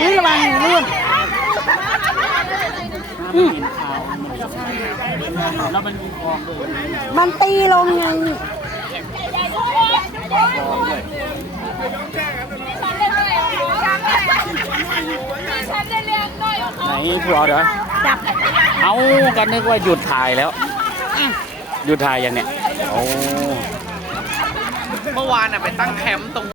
นี่ระวังลื่นแล้วมันมีฟองด้วยมันตีลงไงไหนพวกเดี๋ยวจับเอากันนึกว่าหยุดถ่ายแล้วหยุดถ่ายยังเนี่ย โอ้ เมื่อวานอะไปตั้งแคมป์ตรง